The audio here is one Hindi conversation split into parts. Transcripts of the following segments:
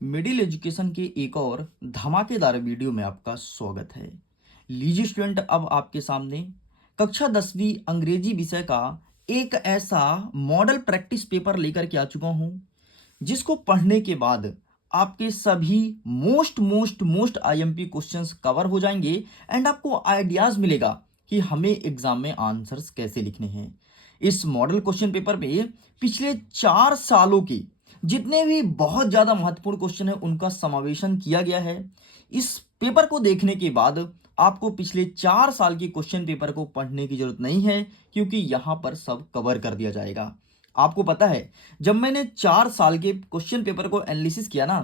मिडिल एजुकेशन के एक और धमाकेदार वीडियो में आपका स्वागत है। लीजिए स्टूडेंट, अब आपके सामने कक्षा 10वीं अंग्रेजी विषय का एक ऐसा मॉडल प्रैक्टिस पेपर लेकर के आ चुका हूं, जिसको पढ़ने के बाद आपके सभी most most most IMP questions cover हो जाएंगे एंड आपको आइडियाज मिलेगा कि हमें एग्जाम में आंसर्स कैसे लिखने हैं। इस मॉडल क्वेश्चन पेपर में पिछले 4 सालों की जितने भी बहुत ज़्यादा महत्वपूर्ण क्वेश्चन है उनका समावेशन किया गया है। इस पेपर को देखने के बाद आपको पिछले 4 साल के क्वेश्चन पेपर को पढ़ने की जरूरत नहीं है, क्योंकि यहाँ पर सब कवर कर दिया जाएगा। आपको पता है, जब मैंने 4 साल के क्वेश्चन पेपर को एनालिसिस किया ना,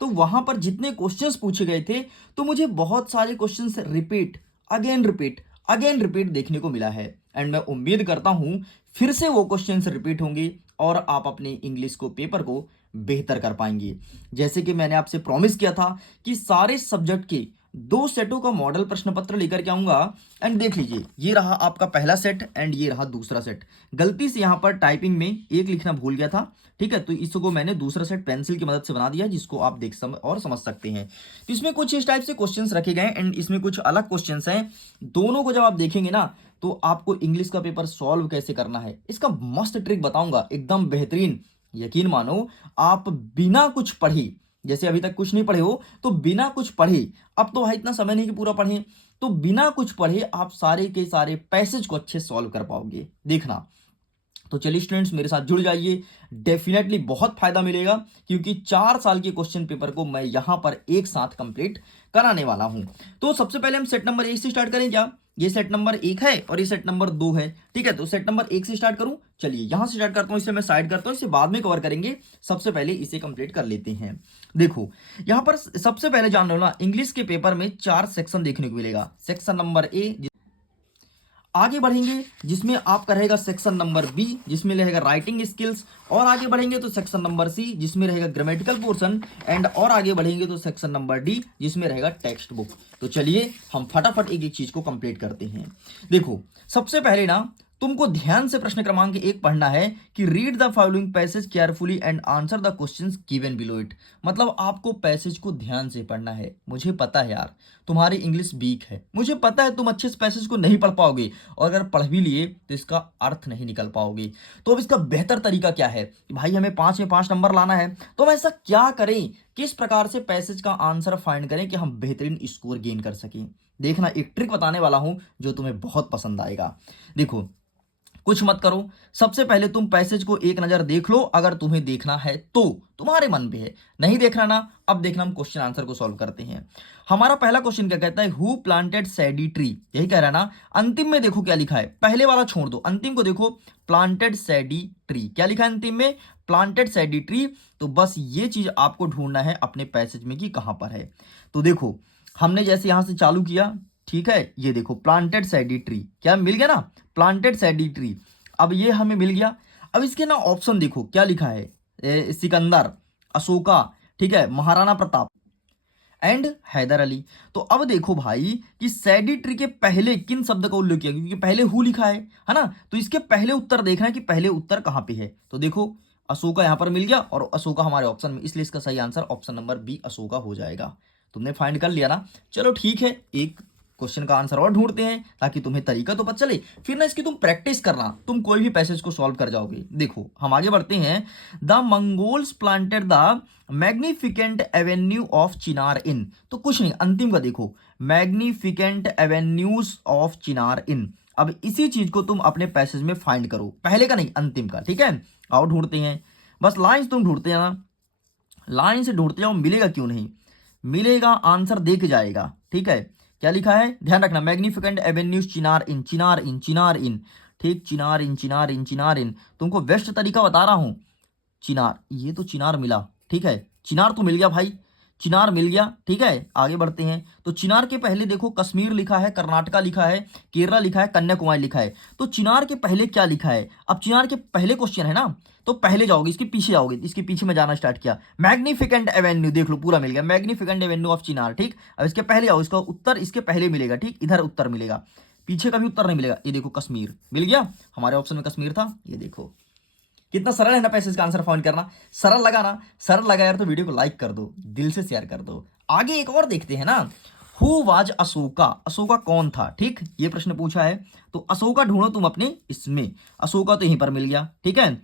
तो वहां पर जितने क्वेश्चंस पूछे गए थे, तो मुझे बहुत सारे क्वेश्चंस रिपीट अगेन रिपीट देखने को मिला है। एंड मैं उम्मीद करता हूं फिर से वो क्वेश्चंस रिपीट होंगे और आप अपने इंग्लिश को पेपर को बेहतर कर पाएंगे। जैसे कि मैंने आपसे प्रॉमिस किया था कि सारे सब्जेक्ट के 2 सेटों का मॉडल प्रश्न पत्र लेकर के आऊंगा। एंड देख लीजिए, ये रहा आपका पहला सेट एंड ये रहा दूसरा सेट। गलती से यहां पर टाइपिंग में एक लिखना भूल गया था, ठीक है, तो इसको मैंने दूसरा सेट पेंसिल की मदद से बना दिया, जिसको आप देख समझ सकते हैं। तो इसमें कुछ इस टाइप से क्वेश्चंस रखे गए एंड इसमें कुछ अलग क्वेश्चंस हैं। दोनों को जब आप देखेंगे ना, तो आपको इंग्लिश का पेपर सॉल्व कैसे करना है इसका मस्त ट्रिक बताऊंगा, एकदम बेहतरीन। यकीन मानो, आप बिना कुछ पढ़े, जैसे अभी तक कुछ नहीं पढ़े हो, तो बिना कुछ पढ़े, अब तो भाई इतना समय नहीं कि पूरा पढ़े, तो बिना कुछ पढ़े आप सारे के सारे पैसेज को अच्छे सॉल्व कर पाओगे, देखना। तो चलिए स्टूडेंट्स, मेरे साथ जुड़ जाइए, डेफिनेटली बहुत फायदा मिलेगा, क्योंकि 4 साल के क्वेश्चन पेपर को मैं यहां पर एक साथ कंप्लीट कराने वाला हूं। तो सबसे पहले हम सेट नंबर 1 से स्टार्ट करें क्या? ये सेट नंबर 1 है और ये सेट नंबर 2 है, ठीक है। तो सेट नंबर 1 से स्टार्ट करूं, चलिए यहां से स्टार्ट करता हूं, इसे मैं साइड करता हूं, इसे बाद में कवर करेंगे, सबसे पहले इसे कंप्लीट कर लेते हैं। देखो, यहां पर सबसे पहले जान लो ना, इंग्लिश के पेपर में 4 सेक्शन देखने को मिलेगा। सेक्शन नंबर ए, आगे बढ़ेंगे जिसमें आपका रहेगा सेक्शन नंबर बी, जिसमें रहेगा राइटिंग स्किल्स, और आगे बढ़ेंगे तो सेक्शन नंबर सी, जिसमें रहेगा ग्रामेटिकल पोर्शन, एंड और आगे बढ़ेंगे तो सेक्शन नंबर डी, जिसमें रहेगा टेक्स्ट बुक। तो चलिए हम फटाफट एक एक चीज को कंप्लीट करते हैं। देखो, सबसे पहले ना तुमको ध्यान से प्रश्न क्रमांक 1 पढ़ना है कि read the following passage carefully and answer the questions given below it. मतलब आपको पैसेज को ध्यान से पढ़ना है। मुझे पता है यार, तुम्हारी इंग्लिश वीक है, मुझे पता है तुम अच्छे से पैसेज को नहीं पढ़ पाओगे, और अगर पढ़ भी लिए तो इसका अर्थ नहीं निकल पाओगे। तो अब इसका बेहतर तरीका क्या है कि भाई हमें 5 में 5 नंबर लाना है, तो हम ऐसा क्या करें, किस प्रकार से पैसेज का आंसर फाइंड करें कि हम बेहतरीन स्कोर गेन कर सकें। देखना, एक ट्रिक बताने वाला हूं जो तुम्हें बहुत पसंद आएगा। देखो, कुछ मत करो, सबसे पहले तुम पैसेज को एक नजर देख लो, अगर तुम्हें देखना है तो, तुम्हारे मन पे है, नहीं देखना ना, अब देखना हम क्वेश्चन आंसर को सॉल्व करते हैं। हमारा पहला क्वेश्चन क्या कहता है, हु प्लांटेड सैडी ट्री, यही कह रहा है ना। अंतिम में देखो क्या लिखा है, पहले वाला छोड़ दो, अंतिम को देखो, प्लांटेड सैडी ट्री, क्या लिखा है अंतिम में, प्लांटेड सैडी ट्री। तो बस ये चीज आपको ढूंढना है अपने पैसेज में कि कहां पर है। तो देखो, हमने जैसे यहां से चालू किया, ठीक है, ये देखो प्लांटेड सैडी ट्री, क्या मिल गया ना, प्लांटेड सैडी ट्री। अब ये हमें मिल गया। अब इसके ना ऑप्शन देखो क्या लिखा है, सिकंदर, अशोका, ठीक है, महाराणा प्रताप एंड हैदर अली। तो अब देखो भाई कि सैडी ट्री के पहले किन शब्द का उल्लेख किया, क्योंकि पहले हु लिखा है ना, तो इसके पहले उत्तर देखना है कि पहले उत्तर कहां पे है। तो देखो, अशोका यहां पर मिल गया और अशोका हमारे ऑप्शन में, इसलिए इसका सही answer option number B Ashoka हो जाएगा। तुमने फाइंड कर लिया ना, चलो ठीक है, एक क्वेश्चन का आंसर और ढूंढते हैं ताकि तुम्हें तरीका तो पता चले, फिर ना इसकी तुम प्रैक्टिस करना, तुम कोई भी पैसेज को सॉल्व कर जाओगे। देखो हम आगे बढ़ते हैं। The Mongols planted the magnificent avenue of chinar in, तो कुछ नहीं, अंतिम का देखो, magnificent avenues of chinar in. अब इसी चीज को तुम अपने पैसेज में फाइंड करो, पहले का नहीं अंतिम का, ठीक है। आओ ढूंढते हैं, बस लाइन तुम ढूंढते जाना, लाइन से ढूंढते जाओ, मिलेगा क्यों नहीं, मिलेगा, आंसर देख जाएगा, ठीक है। क्या लिखा है, ध्यान रखना, मैग्निफिकेंट एवेन्यूज चिनार इन, चिनार इन, चिनार इन, ठीक, चिनार इन, चिनार इन, चिनार इन। तुमको बेस्ट तरीका बता रहा हूं, चिनार, ये तो चिनार मिला, ठीक है, चिनार तो मिल गया भाई, चिनार मिल गया, ठीक है। आगे बढ़ते हैं, तो चिनार के पहले देखो कश्मीर लिखा है, कर्नाटका लिखा है, केरला लिखा है, कन्याकुमारी लिखा है। तो चिनार के पहले क्या लिखा है, अब चिनार के पहले क्वेश्चन है ना, तो पहले जाओगे, इसके पीछे जाओगे, इसके पीछे में जाना स्टार्ट किया, मैग्निफिकेंट एवेन्यू, देख लो पूरा मिल गया, मैग्निफिकेंट एवेन्यू ऑफ चिनार, ठीक। अब इसके पहले आओ, इसका उत्तर इसके पहले मिलेगा, ठीक, इधर उत्तर मिलेगा, पीछे का भी उत्तर नहीं मिलेगा। ये देखो कश्मीर मिल गया, हमारे ऑप्शन में कश्मीर था, ये देखो कितना सरल है ना पैसेज का आंसर फाइंड करना। सरल लगा ना, सरल लगा यार तो वीडियो को लाइक कर दो, दिल से शेयर कर दो। आगे एक और देखते हैं ना, हु वाज अशोका, अशोका कौन था, ठीक, ये प्रश्न पूछा है। तो अशोका ढूंढो तुम अपने इसमें, अशोका तो यहीं पर मिल गया, ठीक है।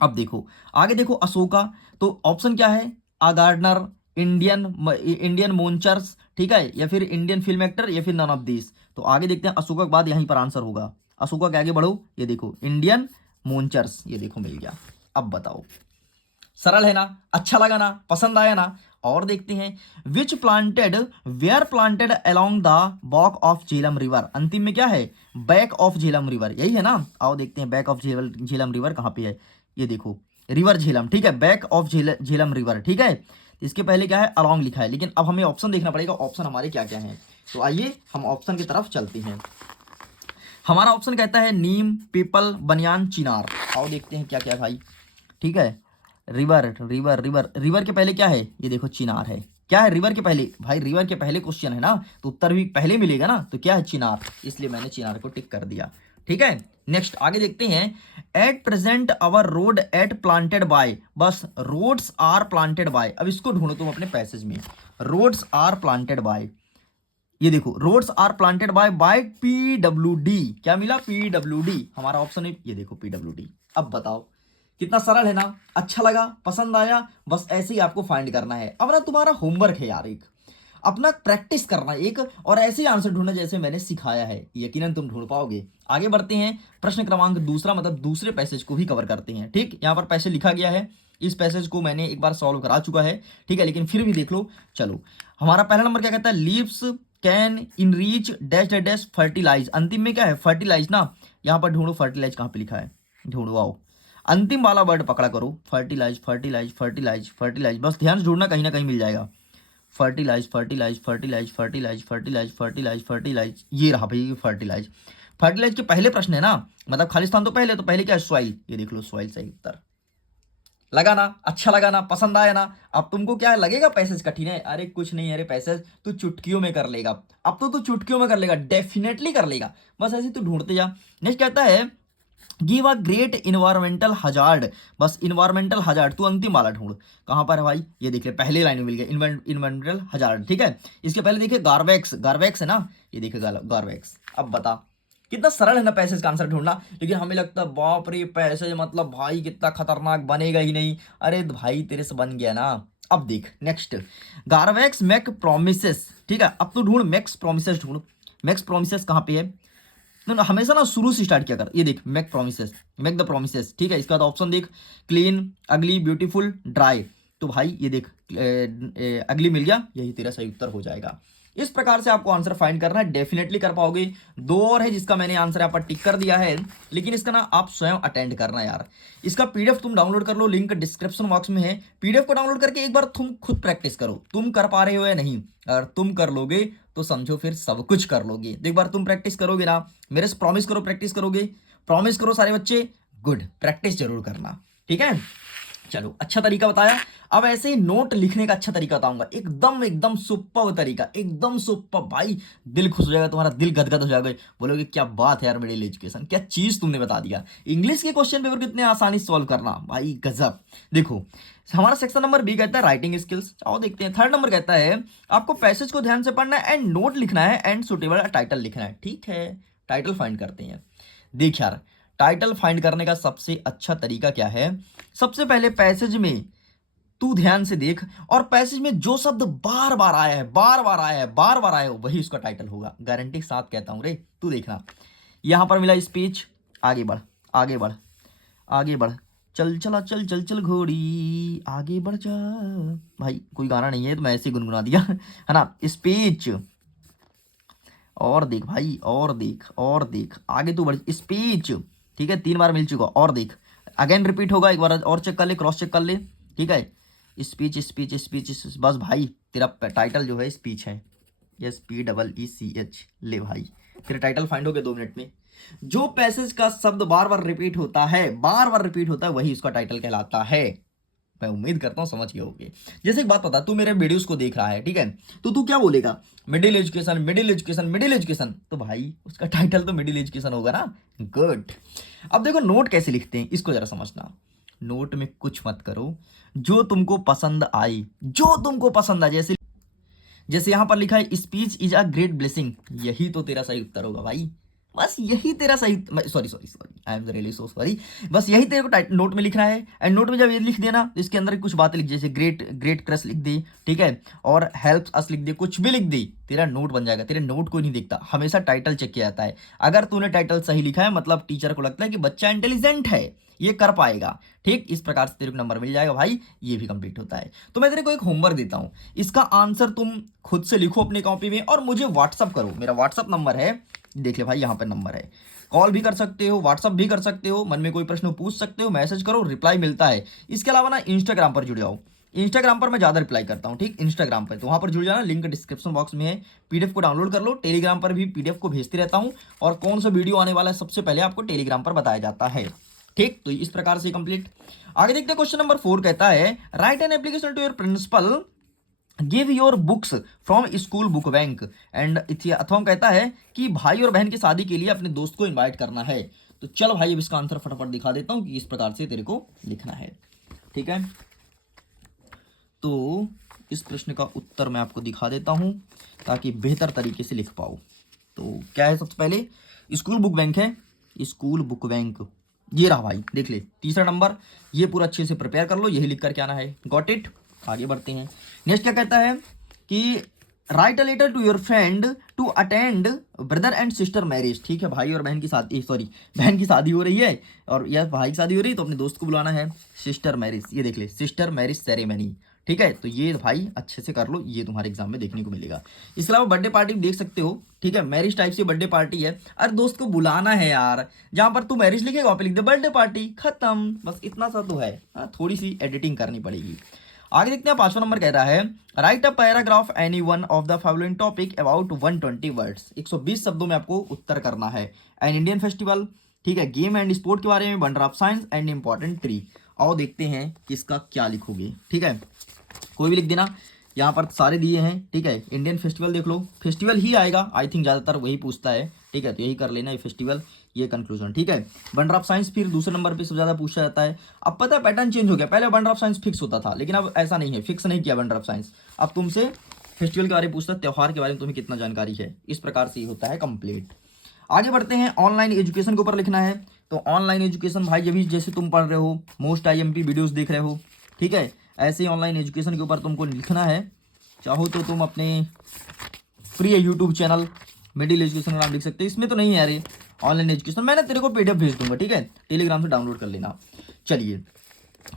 अब देखो आगे देखो अशोका, तो ऑप्शन क्या है, आ गार्डनर, इंडियन मोन्चर्स, ठीक है, या फिर इंडियन फिल्म एक्टर, या फिर नन ऑफ दिस। तो आगे देखते हैं अशोका के बाद यहीं पर आंसर होगा। अशोका के आगे बढ़ो, ये देखो इंडियन मोन्चर्स, ये देखो मिल गया। अब बताओ, सरल है ना, अच्छा लगा ना, पसंद आया ना। और देखते हैं, which planted were planted along the back of Jhelum river, अंतिम में क्या है, बैक ऑफ झेलम रिवर, यही है ना। आओ देखते हैं बैक ऑफ झेलम रिवर कहाँ पे है, ये देखो रिवर झेलम, ठीक है, बैक ऑफ झेलम रिवर, ठीक है। इसके पहले क्या है, अलोंग लिखा है, लेकिन अब हमें ऑप्शन देखना पड़ेगा, ऑप्शन हमारे क्या क्या हैं। तो आइए हम ऑप्शन की तरफ चलते हैं। हमारा ऑप्शन कहता है नीम, पीपल, बनियान, चिनार। आओ देखते हैं क्या क्या भाई, ठीक है। रिवर रिवर रिवर रिवर के पहले क्या है, ये देखो चिनार है। क्या है रिवर के पहले, भाई रिवर के पहले क्वेश्चन है ना, तो उत्तर भी पहले मिलेगा ना, तो क्या है, चिनार, इसलिए मैंने चिनार को टिक कर दिया, ठीक है। नेक्स्ट आगे देखते हैं, at present our road at planted by, बस रोड्स आर प्लांटेड बाय। अब इसको ढूंढो तुम अपने पैसेज में, रोड्स आर प्लांटेड बाय, ये देखो roads are planted by PWD, क्या मिला, पीडब्ल्यूडी, हमारा ऑप्शन है ये देखो पीडब्ल्यूडी। अब बताओ कितना सरल है ना, अच्छा लगा, पसंद आया, बस ऐसे ही आपको फाइंड करना है। अब ना तुम्हारा होमवर्क है यार, एक अपना प्रैक्टिस करना एक, और ऐसे ही आंसर ढूंढना जैसे मैंने सिखाया है, यकीनन तुम ढूंढ पाओगे। आगे बढ़ते हैं, प्रश्न क्रमांक दूसरा, मतलब दूसरे पैसेज को भी कवर करते हैं, ठीक। यहाँ पर पैसेज लिखा गया है, इस पैसेज को मैंने एक बार सॉल्व करा चुका है, ठीक है, लेकिन फिर भी देख लो। चलो हमारा पहला नंबर क्या कहता है, leaves can in reach dash dash dash fertilise, अंतिम में क्या है, फर्टिलाइज ना। यहाँ पर ढूंढो फर्टिलाइज कहाँ पे लिखा है, ढूंढो आओ, अंतिम वाला वर्ड पकड़ा करो, फर्टिलाइज फर्टिलाइज फर्टिलाइज फर्टिलाइज, बस ध्यान से ढूंढना, कहीं ना कहीं मिल जाएगा। Fertilise fertilise fertilise fertilise fertilise fertilise fertilise, ये रहा भाई फर्टिलाइज। फर्टिलाइज के पहले प्रश्न है ना, मतलब खालिस्तान तो पहले, तो पहले क्या है, सॉइल, ये देख लो सॉइल सही उत्तर। लगा ना, अच्छा लगा ना, पसंद आया ना। अब तुमको क्या लगेगा पैसेज कठिन है, अरे कुछ नहीं, अरे पैसेज तू चुटकियों में कर लेगा, अब तो तू चुटकियों में कर लेगा, डेफिनेटली कर लेगा, बस ऐसे तू ढूंढते जा। नेक्स्ट कहता है, give a great environmental hazard, बस इन्वायरमेंटल हजार्ड, तू अंतिम वाला ढूंढ, कहां पर है भाई, ये देख ले पहले लाइन में मिल गया, इन्वायरमेंटल हजार्ड, ठीक है। इसके पहले देखिए गार्वेक्स, गार्वेक्स है ना, ये देखिए गार्वेक्स। अब बता कितना सरल है ना पैसेज का आंसर ढूंढना, लेकिन हमें लगता है बाप रे पैसेज मतलब भाई कितना खतरनाक, बनेगा ही नहीं। अरे भाई तेरे से बन गया ना। अब देख नेक्स्ट, गार्वेक्स मेक प्रोमिसेस, ठीक है, अब तू ढूंढ मैक्स प्रोमिसेस, ढूंढ मैक्स प्रोमिसेस कहाँ पे है। ना हमेशा ना शुरू से स्टार्ट किया कर, ये देख make promises, make the promises, ठीक है। इसका बाद ऑप्शन देख, क्लीन, अगली, ब्यूटीफुल, ड्राई। तो भाई ये देख अगली मिल गया, यही तेरा सही उत्तर हो जाएगा। इस प्रकार से आपको आंसर फाइंड करना है, डेफिनेटली कर पाओगे। दो और है जिसका मैंने आंसर यहाँ पर टिक कर दिया है, लेकिन इसका ना आप स्वयं अटेंड करना यार। इसका पीडीएफ तुम डाउनलोड कर लो, लिंक डिस्क्रिप्शन बॉक्स में है। पीडीएफ को डाउनलोड करके एक बार तुम खुद प्रैक्टिस करो, तुम कर पा रहे हो या नहीं। अगर तुम कर लोगे तो समझो फिर सब कुछ कर लोगे। एक बार तुम प्रैक्टिस करोगे ना, मेरे से प्रॉमिस करो प्रैक्टिस करोगे, प्रॉमिस करो सारे बच्चे, गुड, प्रैक्टिस जरूर करना, ठीक है। चलो अच्छा तरीका बताया, अब ऐसे ही नोट लिखने का अच्छा तरीका बताऊंगा, एकदम एकदम सुपर तरीका, एकदम सुपर भाई, दिल खुश हो जाएगा तुम्हारा, दिल गदगद हो जाएगा, बोलोगे क्या बात है यार, मिडिल एजुकेशन क्या चीज तुमने बता दिया। इंग्लिश के क्वेश्चन पेपर कितने आसानी सॉल्व करना भाई, गजब। देखो हमारा सेक्शन नंबर बी कहता है राइटिंग स्किल्स, आओ देखते हैं। थर्ड नंबर कहता है आपको पैसेज को ध्यान से पढ़ना है एंड नोट लिखना है एंड सुटेबल टाइटल लिखना है, ठीक है। टाइटल फाइंड करते हैं। देख यार टाइटल फाइंड करने का सबसे अच्छा तरीका क्या है, सबसे पहले पैसेज में तू ध्यान से देख, और पैसेज में जो शब्द बार बार आया है, बार बार आया है, बार बार आया है, वही उसका टाइटल होगा, गारंटी के साथ कहता हूं रे। तू देखना, यहां पर मिला स्पीच, आगे बढ़, आगे बढ़, आगे बढ़, चल चला चल चल चल घोड़ी आगे बढ़ जा। भाई कोई गाना नहीं है तो मैं ऐसे ही गुनगुना दिया है ना। स्पीच, और देख भाई, और देख, और देख, आगे तू बढ़, स्पीच, ठीक है, 3 बार मिल चुका, और देख, अगेन रिपीट होगा, एक बार और चेक कर ले, क्रॉस चेक कर ले, ठीक है। स्पीच स्पीच स्पीच, बस भाई तेरा टाइटल जो है स्पीच है, SPEECH, ले भाई तेरा टाइटल फाइंड हो गया 2 मिनट में। जो पैसेज का शब्द बार बार रिपीट होता है, बार बार रिपीट होता है, वही उसका टाइटल कहलाता है। मैं उम्मीद करता हूं समझ गए होगे। जैसे एक बात बता, तू मेरे वीडियोस को देख रहा है, ठीक है, तो तू क्या बोलेगा, middle education middle education middle education, तो भाई उसका टाइटल तो मिडिल एजुकेशन होगा ना, गुड। अब देखो नोट कैसे लिखते हैं, इसको जरा समझना। नोट में कुछ मत करो, जो तुमको पसंद आई, जो तुमको पसंद आए। जैसे जैसे यहां पर लिखा है speech is a great blessing, यही तो तेरा सही उत्तर होगा भाई। बस यही तेरा सही, sorry sorry sorry, I am really so sorry. बस यही तेरे को नोट में लिखना है। एंड नोट में जब ये लिख देना तो इसके अंदर कुछ बातें लिख, जैसे ग्रेट ग्रेट क्रश लिख दी, ठीक है, और हेल्प्स अस लिख दे, कुछ भी लिख दी, तेरा नोट बन जाएगा। तेरे नोट कोई नहीं देखता, हमेशा टाइटल चेक किया जाता है। अगर तूने टाइटल सही लिखा है मतलब टीचर को लगता है कि बच्चा इंटेलिजेंट है, ये कर पाएगा। ठीक, इस प्रकार से तेरे को नंबर मिल जाएगा भाई। ये भी कंप्लीट होता है। तो मैं तेरे को एक होमवर्क देता हूं, इसका आंसर तुम खुद से लिखो अपनी कॉपी में और मुझे व्हाट्सअप करो। मेरा व्हाट्सअप नंबर है, देख ले भाई, यहाँ पर नंबर है। कॉल भी कर सकते हो, व्हाट्सअप भी कर सकते हो, मन में कोई प्रश्न पूछ सकते हो, मैसेज करो, रिप्लाई मिलता है। इसके अलावा ना इंस्टाग्राम पर जुड़ जाओ, इंस्टाग्राम पर मैं ज़्यादा रिप्लाई करता हूँ। ठीक, इंस्टाग्राम पर तो वहाँ पर जुड़ जाना, लिंक डिस्क्रिप्शन बॉक्स में है। पीडीएफ को डाउनलोड कर लो, टेलीग्राम पर भी पीडीएफ को भेजते रहता हूँ, और कौन सा वीडियो आने वाला है सबसे पहले आपको टेलीग्राम पर बताया जाता है। ठीक, तो इस प्रकार से कंप्लीट। आगे देखते हैं, क्वेश्चन नंबर 4 कहता है write an application to your principal give your books from school book bank and अथवा कहता है कि भाई और बहन की शादी के लिए अपने दोस्त को इनवाइट करना है। तो चलो भाई अब इसका आंसर फटाफट दिखा देता हूं कि इस प्रकार से तेरे को लिखना है। ठीक है, तो इस प्रश्न का उत्तर मैं आपको दिखा देता हूं ताकि बेहतर तरीके से लिख पाओ। तो क्या है, सबसे पहले स्कूल बुक बैंक है, स्कूल बुक बैंक ये रहा भाई, देख ले तीसरा नंबर। ये पूरा अच्छे से प्रिपेयर कर लो, यही लिख करके आना है। गॉट इट, आगे बढ़ते हैं। नेक्स्ट क्या कहता है कि write a letter to your friend to attend brother and sister marriage. ठीक है, भाई और बहन की शादी, सॉरी बहन की शादी हो रही है और या भाई की शादी हो रही है, तो अपने दोस्त को बुलाना है। सिस्टर मैरिज, ये देख ले, सिस्टर मैरिज सेरेमनी। ठीक है, तो ये भाई अच्छे से कर लो, ये तुम्हारे एग्जाम में देखने को मिलेगा। इसके अलावा बर्थडे पार्टी देख सकते हो। ठीक है, मैरिज टाइप से बर्थडे पार्टी है। अरे दोस्त को बुलाना है यार, जहां पर तू मैरिज लिखेगा वहां पे लिख दे बर्थडे पार्टी, खत्म। बस इतना सा तो है। हाँ, थोड़ी सी एडिटिंग करनी पड़ेगी। आगे देखते हैं, 5वां नंबर कह रहा है right a paragraph any one of the following topic about 120 words. 120 शब्दों में आपको उत्तर करना है। एन इंडियन फेस्टिवल, ठीक है, गेम एंड स्पोर्ट के बारे में, wonder of science and important tree. आओ देखते हैं किसका क्या लिखोगे। ठीक है, कोई भी लिख देना, यहाँ पर सारे दिए हैं। ठीक है, इंडियन फेस्टिवल देख लो, फेस्टिवल ही आएगा, आई थिंक ज़्यादातर वही पूछता है। ठीक है, तो यही कर लेना, ये फेस्टिवल, ये कंक्लूजन। ठीक है, वंडर ऑफ साइंस फिर दूसरे नंबर पे सबसे ज़्यादा पूछा जाता है। अब पता है पैटर्न चेंज हो गया, पहले वंडर ऑफ साइंस फिक्स होता था, लेकिन अब ऐसा नहीं है, फिक्स नहीं किया वंडर ऑफ साइंस। अब तुमसे फेस्टिवल के बारे में पूछता है, त्यौहार के बारे में तुम्हें कितना जानकारी है। इस प्रकार से ही होता है कंप्लीट। आगे बढ़ते हैं, ऑनलाइन एजुकेशन के ऊपर लिखना है। तो ऑनलाइन एजुकेशन भाई, जब भी जैसे तुम पढ़ रहे हो, मोस्ट आईएमपी वीडियोस देख रहे हो, ठीक है, ऐसे ही ऑनलाइन एजुकेशन के ऊपर तुमको लिखना है। चाहो तो तुम अपने free YouTube channel middle education का नाम लिख सकते हो, इसमें तो नहीं है यार ऑनलाइन एजुकेशन। मैंने तेरे को पीडीएफ भेज दूंगा, ठीक है, टेलीग्राम से डाउनलोड कर लेना। चलिए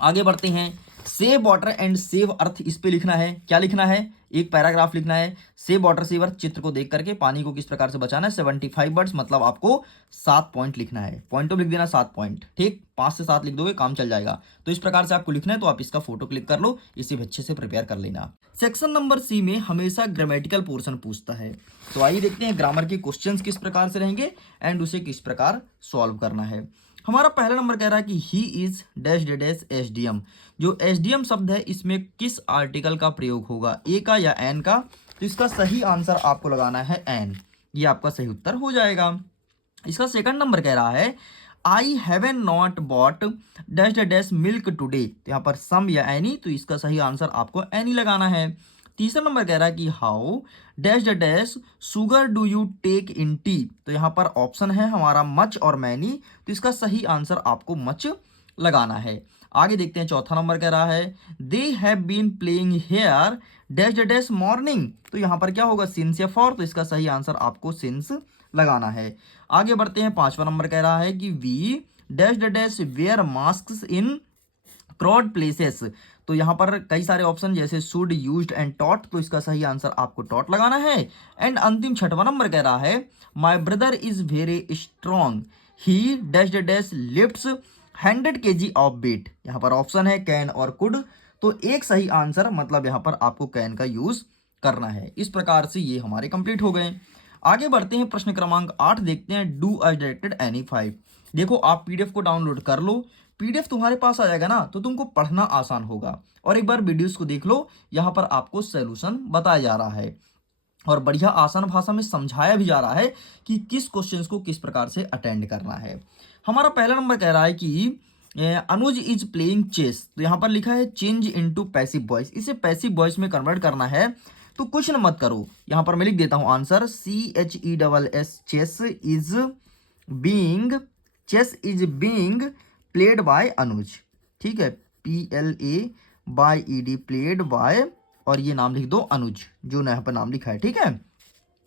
आगे बढ़ते हैं, save water and save earth, इस पे लिखना है। क्या लिखना है, एक पैराग्राफ लिखना है। सेव वाटर सेव अर्थ, चित्र को देख करके पानी को किस प्रकार से बचाना है। 75 वर्ड्स, मतलब आपको 7 पॉइंट लिखना है। पॉइंट तो लिख देना 7 पॉइंट। ठीक, 5 से 7 लिख दोगे काम चल जाएगा। तो इस प्रकार से आपको लिखना है, तो आप इसका फोटो क्लिक कर लो, इसे भी अच्छे से प्रिपेयर कर लेना। सेक्शन नंबर सी में हमेशा ग्रामेटिकल पोर्शन पूछता है। तो आइए देखते हैं ग्रामर के क्वेश्चंस किस प्रकार से रहेंगे एंड उसे किस प्रकार सॉल्व करना है। हमारा पहला नंबर कह रहा है कि he is dash dash SDM. जो एसडीएम शब्द है, इसमें किस आर्टिकल का प्रयोग होगा, ए का या एन का। तो इसका सही आंसर आपको लगाना है एन, ये आपका सही उत्तर हो जाएगा। इसका सेकंड नंबर कह रहा है I haven't not bought dash dash milk today. तो यहाँ पर सम या एनी, तो इसका सही आंसर आपको एनी लगाना है। तीसरा नंबर कह रहा है कि how dash dash sugar do you take in tea. तो यहाँ पर ऑप्शन है हमारा मच और मैनी, तो इसका सही आंसर आपको मच लगाना है। आगे देखते हैं, चौथा नंबर कह रहा है they have been playing here dash dash morning. तो यहाँ पर क्या होगा, सिंस या फॉर, तो इसका सही आंसर आपको सिंस लगाना है। आगे बढ़ते हैं, 5वां नंबर कह रहा है कि we dash dash wear mask in crowd places. तो यहाँ पर कई सारे ऑप्शन जैसे शुड, यूज्ड एंड टॉट, तो इसका सही आंसर आपको टॉट लगाना है। एंड अंतिम 6वां नंबर कह रहा है my brother is very strong he dash dash lifts 100 kg of weight. यहाँ पर ऑप्शन है कैन और कुड, तो एक सही आंसर, मतलब यहाँ पर आपको कैन का यूज करना है। इस प्रकार से ये हमारे कंप्लीट हो गए। आगे बढ़ते हैं, प्रश्न क्रमांक 8 देखते हैं, डू एज डायरेक्टेड एनी 5। देखो आप पीडीएफ को डाउनलोड कर लो, पीडीएफ तुम्हारे पास आ जाएगा ना, तो तुमको पढ़ना आसान होगा। और एक बार वीडियोस को देख लो, यहाँ पर आपको सॉल्यूशन बताया जा रहा है और बढ़िया आसान भाषा में समझाया भी जा रहा है कि किस क्वेश्चंस को किस प्रकार से अटेंड करना है। हमारा पहला नंबर कह रहा है कि अनुज इज प्लेइंग चेस, तो यहाँ पर लिखा है चेंज इनटू पैसिव वॉइस, इसे पैसिव वॉइस में कन्वर्ट करना है तो कुछ न मत करो, यहाँ पर मैं लिख देता हूँ answer CHESS chess is being played by Anuj, ठीक है, PLAYED प्लेड बाय, और ये नाम लिख दो अनुज, जो यहाँ पर नाम लिखा है, ठीक है।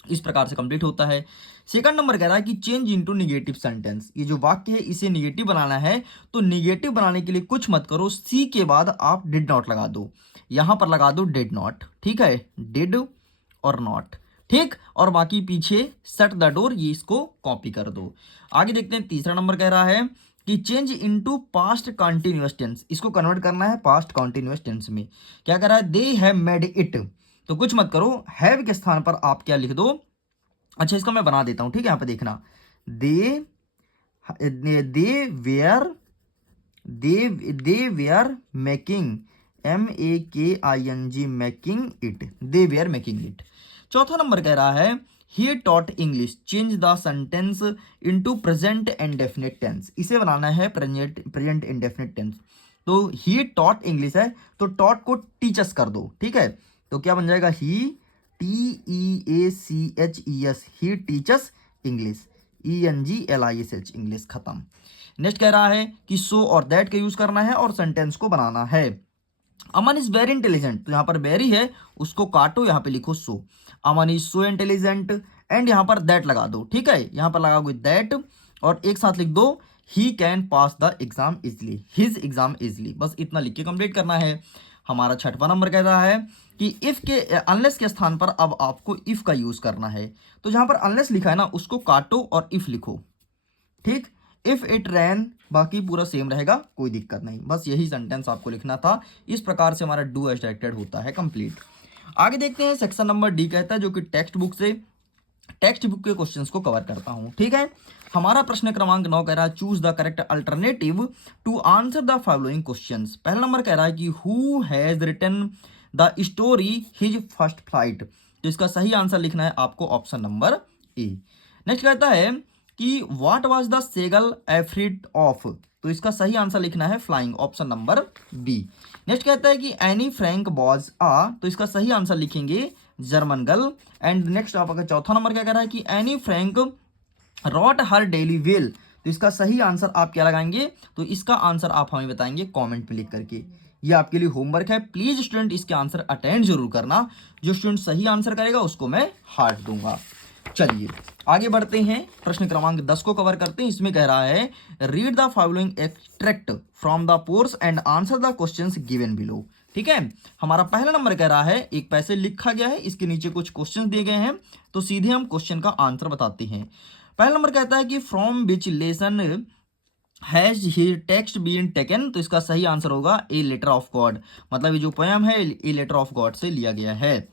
इस प्रकार से कंप्लीट होता है। सेकंड नंबर कह रहा है कि चेंज इनटू निगेटिव सेंटेंस, ये जो वाक्य है इसे निगेटिव बनाना है, तो निगेटिव बनाने के लिए कुछ मत करो, सी के बाद आप डिड नॉट लगा दो, यहां पर लगा दो डिड नॉट, ठीक है, डिड और नॉट, ठीक, और बाकी पीछे शट द डोर, ये इसको कॉपी कर दो। आगे देखते हैं, तीसरा नंबर कह रहा है कि change into past continuous tense, इसको कन्वर्ट करना है पास्ट कंटिन्यूअस टेंस में। क्या कह रहा है, दे हैव मेड इट, तो कुछ मत करो, हैव के स्थान पर आप क्या लिख दो, अच्छा इसका मैं बना देता हूं, ठीक है, यहां पे देखना, they were making MEKING making it, they were making it. चौथा नंबर कह रहा है he taught English, change the sentence into present indefinite tense, इसे बनाना है प्रेजेंट इंडेफिनिट टेंस। तो ही टॉट इंग्लिश है, तो टॉट को टीचर्स कर दो, ठीक है, तो क्या बन जाएगा, ही TEACHES, ही टीचर्स इंग्लिश, ENGLISH इंग्लिश, खत्म। नेक्स्ट कह रहा है कि सो और दैट का यूज करना है और सेंटेंस को बनाना है। अमन इज वेरी इंटेलिजेंट, तो यहाँ पर वेरी है, उसको काटो, यहाँ पे लिखो सो, अमन इज सो इंटेलिजेंट, एंड यहाँ पर दैट लगा दो, ठीक है, यहाँ पर लगा दैट, और एक साथ लिख दो he can pass the exam easily, his exam easily, बस इतना लिख के कंप्लीट करना है। हमारा छठवां नंबर कह रहा है कि इफ के अनलेस के स्थान पर अब आपको इफ का यूज करना है, तो जहां पर अनलेस लिखा है ना उसको काटो और इफ लिखो, ठीक, इफ इट रैन, बाकी पूरा सेम रहेगा, कोई दिक्कत नहीं, बस यही सेंटेंस आपको लिखना था। इस प्रकार से हमारा डू एज डायरेक्टेड होता है कंप्लीट। आगे देखते हैं, सेक्शन नंबर डी कहता है, जो कि टेक्स्ट बुक के क्वेश्चंस को कवर करता हूं, ठीक है। हमारा प्रश्न क्रमांक 9 कह रहा है choose the correct alternative to answer the following questions. पहला नंबर कह रहा है कि who has written the story his first flight, तो इसका सही आंसर लिखना है आपको ऑप्शन नंबर ए। नेक्स्ट कहता है कि what was the seagull afraid of, तो इसका सही आंसर लिखना है flying, option number B. Next कहता है कि एनी फ्रैंक वॉज आ, तो इसका सही आंसर लिखेंगे जर्मन गर्ल। एंड नेक्स्ट आपका चौथा नंबर क्या कह रहा है कि एनी फ्रैंक रॉट हर डेली वेल, तो इसका सही आंसर आप क्या लगाएंगे, तो इसका आंसर आप हमें बताएंगे कमेंट पे लिख करके। ये आपके लिए होमवर्क है, प्लीज स्टूडेंट इसके आंसर अटेंड जरूर करना, जो स्टूडेंट सही आंसर करेगा उसको मैं हार्ट दूंगा। चलिए आगे बढ़ते हैं, प्रश्न क्रमांक 10 को कवर करते हैं। इसमें कह रहा है read the following extract from the pores and answer the questions given below, ठीक है। हमारा पहला नंबर कह रहा है, एक पैसे लिखा गया है, इसके नीचे कुछ क्वेश्चंस दिए गए हैं, तो सीधे हम क्वेश्चन का आंसर बताते हैं। पहला नंबर कहता है कि from which lesson has he text been taken, तो इसका सही आंसर होगा ए लेटर ऑफ गॉड, मतलब ये जो पोयम है ए लेटर ऑफ गॉड से लिया गया है।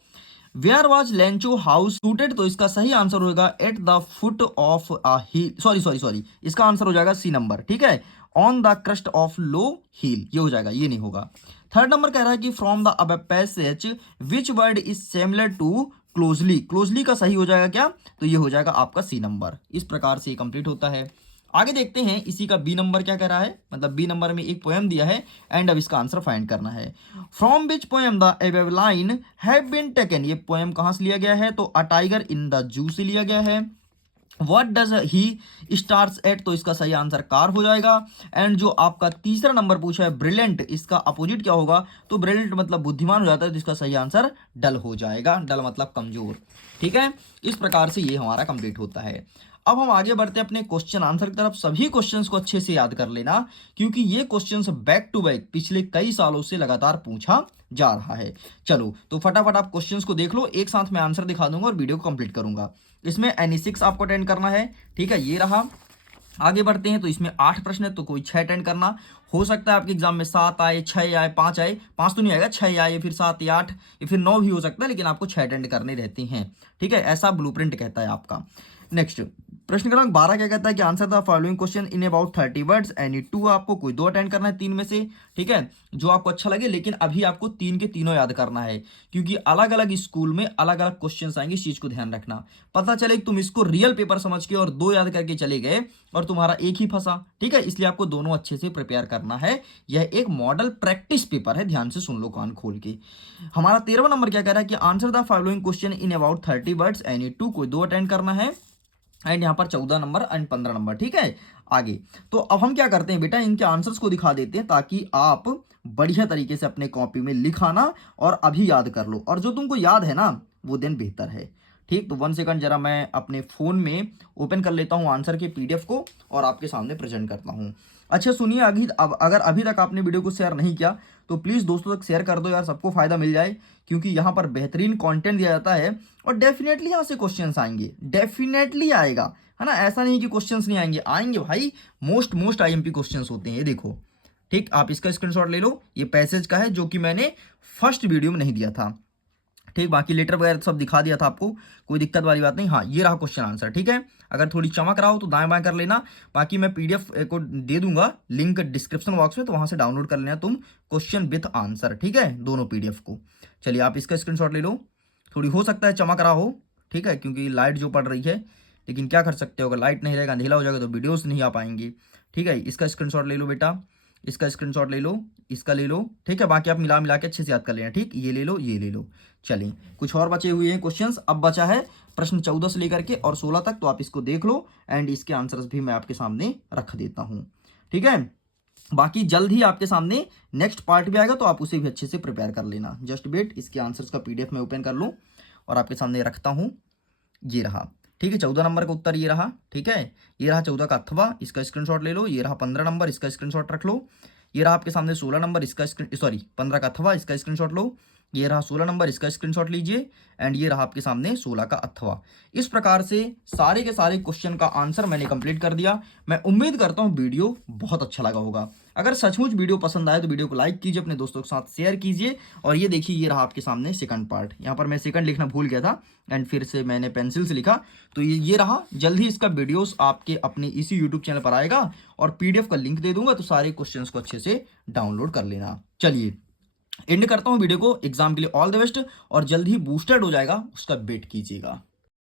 Where was Lencho house situated, तो इसका सही आंसर होगा at the foot of a hill, sorry इसका आंसर हो जाएगा सी नंबर, ठीक है, on the crest of low hill, ये हो जाएगा, ये नहीं होगा। थर्ड नंबर कह रहा है कि from the above passage which word is similar to closely का सही हो जाएगा क्या, तो ये हो जाएगा आपका सी नंबर। इस प्रकार से ये कंप्लीट होता है। आगे देखते हैं इसी का बी नंबर क्या कह रहा है, मतलब बी नंबर में एक पोएम दिया है एंड अब इसका आंसर फाइंड करना है। From which poem the above line have been taken, ये पोएम कहां से लिया गया है, तो a tiger in the zoo से लिया गया है। What does he stares at, तो इसका सही आंसर कार हो जाएगा। एंड जो आपका तीसरा नंबर पूछा है ब्रिलियंट, इसका अपोजिट क्या होगा, तो ब्रिलियंट मतलब बुद्धिमान हो जाता है, तो इसका सही आंसर डल हो जाएगा, डल मतलब कमजोर, ठीक है। इस प्रकार से ये हमारा कंप्लीट होता है। अब हम आगे बढ़ते हैं अपने क्वेश्चन आंसर की तरफ। सभी क्वेश्चंस को अच्छे से याद कर लेना, क्योंकि ये क्वेश्चंस बैक टू बैक पिछले कई सालों से लगातार पूछा जा रहा है। चलो तो फटाफट आप क्वेश्चंस को देख लो, एक साथ मैं आंसर दिखा दूंगा और वीडियो को कंप्लीट करूंगा। इसमें एनी 6 आपको अटेंड करना है, ठीक है, ये रहा। आगे बढ़ते हैं, तो इसमें 8 प्रश्न है, तो कोई 6 अटेंड करना। हो सकता है आपके एग्जाम में 7 आए, 6 आए, 5 आए, 5 तो नहीं आएगा, 6 आए, फिर 7 या 8 या फिर 9 भी हो सकता है, लेकिन आपको 6 अटेंड करने रहते हैं, ठीक है, ऐसा ब्लूप्रिंट कहता है आपका। नेक्स्ट प्रश्न क्रमांक 12 क्या कहता है कि answer the following question in about 30 words, any two आपको कोई दो अटेंड करना है तीन में से, ठीक है, जो आपको अच्छा लगे, लेकिन अभी आपको तीन के तीनों याद करना है, क्योंकि अलग अलग स्कूल में अलग अलग क्वेश्चन आएंगे, इस चीज को ध्यान रखना। पता चले कि तुम इसको रियल पेपर समझ के और दो याद करके चले गए और तुम्हारा एक ही फंसा, ठीक है, इसलिए आपको दोनों अच्छे से प्रिपेयर करना है। यह एक मॉडल प्रैक्टिस पेपर है, ध्यान से सुन लो कान खोल के। हमारा 13वां नंबर क्या कह रहा है कि answer the following question in about 30 words, any two कोई दो अटेंड करना है, एंड यहाँ पर 14 नंबर एंड 15 नंबर, ठीक है। आगे तो अब हम क्या करते हैं बेटा, इनके आंसर्स को दिखा देते हैं ताकि आप बढ़िया तरीके से अपने कॉपी में लिखाना और अभी याद कर लो, और जो तुमको याद है ना वो दिन बेहतर है, ठीक। तो 1 सेकंड जरा मैं अपने फोन में ओपन कर लेता हूँ आंसर के पीडीएफ को और आपके सामने प्रेजेंट करता हूँ। अच्छा सुनिए, अगर अभी तक आपने वीडियो को शेयर नहीं किया तो प्लीज़ दोस्तों तक शेयर कर दो यार, सबको फायदा मिल जाए, क्योंकि यहाँ पर बेहतरीन कंटेंट दिया जाता है और डेफिनेटली यहाँ से क्वेश्चंस आएंगे, डेफिनेटली आएगा, है ना। ऐसा नहीं कि क्वेश्चंस नहीं आएंगे, आएंगे भाई, मोस्ट आईएमपी क्वेश्चंस होते हैं, ये देखो, ठीक। आप इसका स्क्रीनशॉट ले लो, ये पैसेज का है जो कि मैंने फर्स्ट वीडियो में नहीं दिया था, ठीक। बाकी लेटर वगैरह सब दिखा दिया था आपको, कोई दिक्कत वाली बात नहीं। हाँ, ये रहा क्वेश्चन आंसर, ठीक है। अगर थोड़ी चमक रहा हो तो दाएं बाएं कर लेना, बाकी मैं पीडीएफ को दे दूंगा लिंक डिस्क्रिप्शन बॉक्स में, तो वहां से डाउनलोड कर लेना तुम क्वेश्चन विथ आंसर, ठीक है, दोनों पीडीएफ को। चलिए आप इसका स्क्रीनशॉट ले लो, थोड़ी हो सकता है चमक रहा हो, ठीक है, क्योंकि लाइट जो पड़ रही है, लेकिन क्या कर सकते हो, अगर लाइट नहीं रहेगा अंधेला हो जाएगा तो वीडियोस नहीं आ पाएंगे, ठीक है। इसका स्क्रीनशॉट ले लो बेटा, इसका स्क्रीनशॉट ले लो, इसका ले लो, ठीक है। बाकी आप मिला मिला के अच्छे से याद कर लेना, ठीक। ये ले लो, ये ले लो। चलिए कुछ और बचे हुए हैं क्वेश्चंस, अब बचा है प्रश्न 14 से लेकर के और 16 तक, तो आप इसको देख लो एंड इसके आंसर्स भी मैं आपके सामने रख देता हूं, ठीक है। बाकी जल्द ही आपके सामने नेक्स्ट पार्ट भी आएगा, तो आप उसे भी अच्छे से प्रिपेयर कर लेना। जस्ट वेट, इसके आंसर्स का पीडीएफ में ओपन कर लूँ और आपके सामने रखता हूँ, ये रहा, ठीक है। 14 नंबर का उत्तर ये रहा, ठीक है, ये रहा 14 का अथवा, इसका स्क्रीनशॉट ले लो। ये रहा 15 नंबर, इसका स्क्रीनशॉट रख लो। ये रहा आपके सामने 16 नंबर, इसका 15 का अथवा, इसका स्क्रीनशॉट लो। ये रहा 16 नंबर, इसका स्क्रीनशॉट लीजिए, एंड ये रहा आपके सामने 16 का अथवा। इस प्रकार से सारे के सारे क्वेश्चन का आंसर मैंने कंप्लीट कर दिया। मैं उम्मीद करता हूँ वीडियो बहुत अच्छा लगा होगा। अगर सचमुच वीडियो पसंद आए तो वीडियो को लाइक कीजिए, अपने दोस्तों के साथ शेयर कीजिए। और ये देखिए, ये रहा आपके सामने सेकंड पार्ट, यहाँ पर मैं सेकंड लिखना भूल गया था एंड फिर से मैंने पेंसिल से लिखा, तो ये रहा। जल्द ही इसका वीडियोस आपके अपने इसी यूट्यूब चैनल पर आएगा और पीडीएफ का लिंक दे दूंगा, तो सारे क्वेश्चंस को अच्छे से डाउनलोड कर लेना। चलिए एंड करता हूँ वीडियो को, एग्जाम के लिए ऑल द बेस्ट, और जल्द ही बूस्टेड हो जाएगा, उसका वेट कीजिएगा।